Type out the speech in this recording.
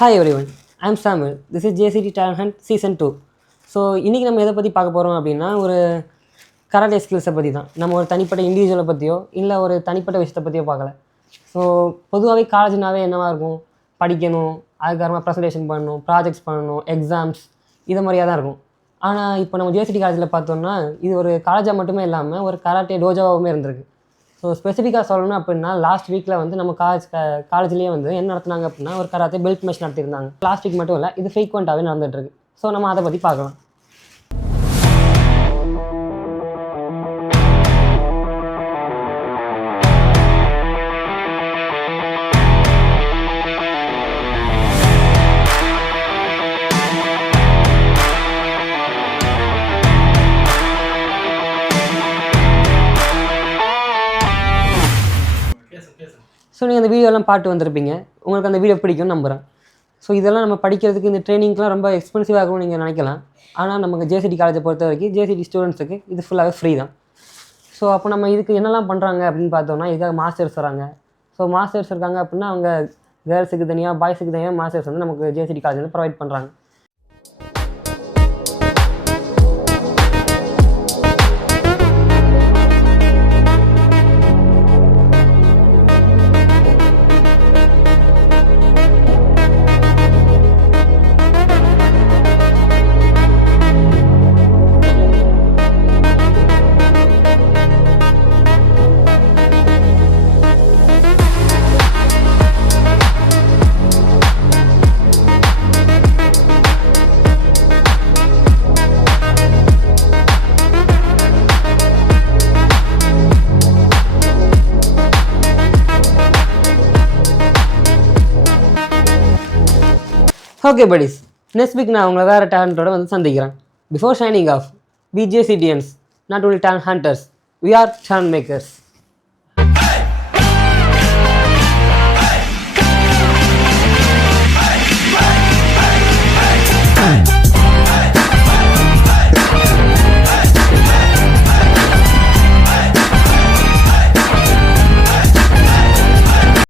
Hi everyone, I'm Samuel. This is JCT Talent Hunt Season 2. So இன்றைக்கி நம்ம எதை பற்றி பார்க்க போகிறோம் அப்படின்னா ஒரு கராட்டே ஸ்கில்ஸை பற்றி தான். நம்ம ஒரு தனிப்பட்ட இண்டிவிஜுவலை பற்றியோ இல்லை ஒரு தனிப்பட்ட விஷயத்தை பற்றியோ பார்க்கல. ஸோ பொதுவாகவே காலேஜ்னாவே என்னவாக இருக்கும், படிக்கணும், அதுக்கப்புறமா ப்ரெசன்டேஷன் பண்ணணும், ப்ராஜெக்ட்ஸ் பண்ணணும், எக்ஸாம்ஸ் இதை மாதிரியாக தான் இருக்கும். ஆனால் இப்போ நம்ம ஜேசிடி காலேஜில் பார்த்தோம்னா இது ஒரு காலேஜாக மட்டுமே இல்லாமல் ஒரு கராட்டே டோஜாவாகவுமே இருந்திருக்கு. ஸோ ஸ்பெசிஃபிக்காக சொல்லணும் அப்படின்னா லாஸ்ட் வீக்கில் வந்து நம்ம காலேஜ்லேயே வந்து என்ன நடத்துனாங்க அப்படின்னா ஒரு கராத்தே பெல்ட் மேட்ச் நடத்தியிருந்தாங்க. லாஸ்ட் வீக் மட்டும் இல்லை, இது ஃப்ரீக்வெண்ட்டாகவே நடந்துகிட்ருக்கு. ஸோ நம்ம அதை பற்றி பார்க்கலாம். ஸோ நீங்கள் அந்த வீடியோலாம் பார்த்து வந்திருப்பீங்க, உங்களுக்கு அந்த வீடியோ பிடிக்கும்னு நம்புகிறேன். ஸோ இதெல்லாம் நம்ம படிக்கிறதுக்கு இந்த ட்ரைனிங்லாம் ரொம்ப எக்ஸ்பென்சிவாக இருக்கும்னு நீங்கள் நினைக்கலாம். ஆனால் நமக்கு ஜேசிடி காலேஜை பொறுத்த வரைக்கும் ஜேசிடி ஸ்டூடெண்ட்ஸுக்கு இது ஃபுல்லாகவே ஃப்ரீ தான். ஸோ அப்போ நம்ம இதுக்கு என்னெல்லாம் பண்ணுறாங்க அப்படின்னு பார்த்தோம்னா இதுக்காக மாஸ்டர்ஸ் வராங்க. ஸோ மாஸ்டர்ஸ் இருக்காங்க அப்படின்னா அவங்க கேர்ள்ஸுக்கு தனியாக பாய்ஸுக்கு தனியாக மாஸ்டர்ஸ் வந்து நமக்கு ஜேசிடி காலேஜ் வந்து ப்ரொவைட் பண்ணுறாங்க. ஓகே படிஸ், நெக்ஸ்ட் வீக் நான் உங்களை வேறு டேலண்ட்டோட வந்து சந்திக்கிறேன். Before signing off, we JCTians, not only talent hunters, we are talent makers.